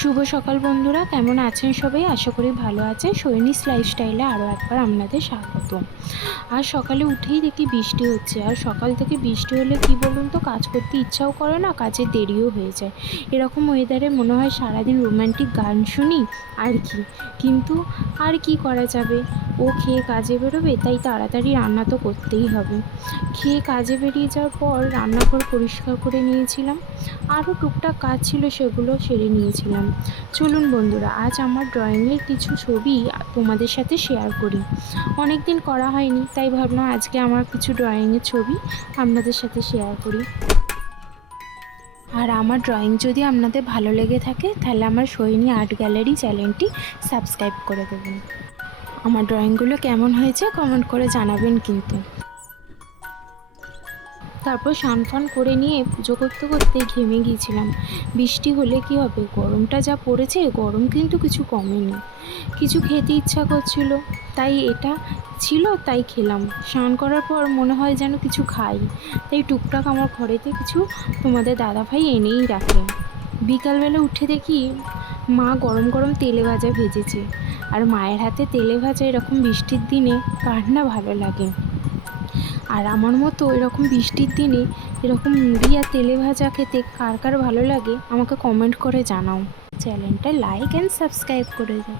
শুভ সকাল বন্ধুরা, কেমন আছেন সবাই? আশা করি ভালো আছেন। সৈনিস লাইফস্টাইলে আরও একবার আপনাদের স্বাগত। আর সকালে উঠেই দেখি বৃষ্টি হচ্ছে, আর সকাল থেকে বৃষ্টি হলে কি বলুন তো, কাজ করতে ইচ্ছাও করে না, কাজের দেরিও হয়ে যায়। এরকম ওয়েদারে মনে হয় সারাদিন রোম্যান্টিক গান শুনি আর কি, কিন্তু আর কি করা যাবে, ও খেয়ে কাজে বেরোবে, তাই তাড়াতাড়ি রান্না তো করতেই হবে। খেয়ে কাজে বেরিয়ে যাওয়ার পর রান্নাঘর পরিষ্কার করে নিয়েছিলাম, আরও টুকটাক কাজ ছিল সেগুলো সেরে নিয়েছিলাম। চলুন বন্ধুরা, আজ আমার ড্রয়িংয়ের কিছু ছবি তোমাদের সাথে শেয়ার করি। অনেক দিন করা হয়নি, তাই ভাবলাম আজকে আমার কিছু ড্রয়িংয়ের ছবি আপনাদের সাথে শেয়ার করি। আর আমার ড্রয়িং যদি আপনাদের ভালো লেগে থাকে তাহলে আমার সোহিনী আর্ট গ্যালারি চ্যানেলটি সাবস্ক্রাইব করে দেবেন। আমার ড্রয়িংগুলো কেমন হয়েছে কমেন্ট করে জানাবেন কিন্তু। তারপর স্নান ফান করে নিয়ে পুজো করতে করতে ঘেমে গিয়েছিলাম। বৃষ্টি হলে কি হবে, গরমটা যা পড়েছে, গরম কিন্তু কিছু কমেনি। কিছু খেতে ইচ্ছা করছিল, তাই এটা ছিল তাই খেলাম। স্নান করার পর মনে হয় যেন কিছু খাই, তাই টুকটাক আমার ঘরেতে কিছু তোমাদের দাদাভাই এনেই রাখে। বিকালবেলা উঠে দেখি মা গরম গরম তেলে ভাজা ভেজেছে। আর মায়ের হাতে তেলে ভাজা এরকম বৃষ্টির দিনে কার না ভালো লাগে। আর আমার মতো এরকম বৃষ্টির দিনে এরকম মুড়ি আর তেলে ভাজা খেতে কার কার ভালো লাগে আমাকে কমেন্ট করে জানাও। চ্যানেলটা লাইক অ্যান্ড সাবস্ক্রাইব করে দাও।